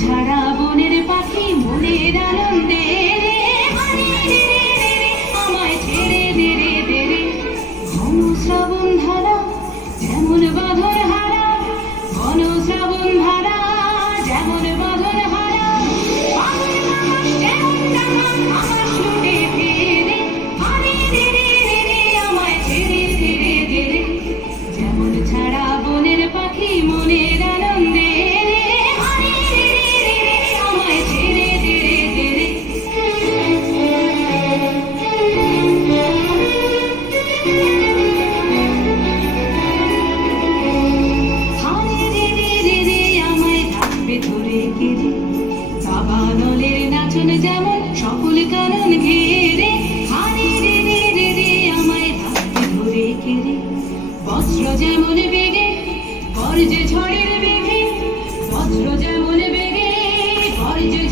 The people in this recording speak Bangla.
ছাড়া বনের পাখি মনের আনন্দে আমায় ছেড়ে দে রে দে রে। ঘন শ্রাবণ ধারা যেমন বাঁধন হারা, ঘন শ্রাবণ ধারা যেমন বাঁধন হারা, আমার শুনে ফেরে হারে দে রে রে রে আমায় ছেড়ে দে রে দে রে। যেমন ছাড়া বনের পাখি মনের আনন্দে যেমন সকল কারণ ঘেরে হারে রে রে রে রে আমায় হাতে ধরে কেড়ে। বজ্র যেমন বেগে গর্জে ঝড়ের বেগে, বজ্র যেমন বেগে গর্জে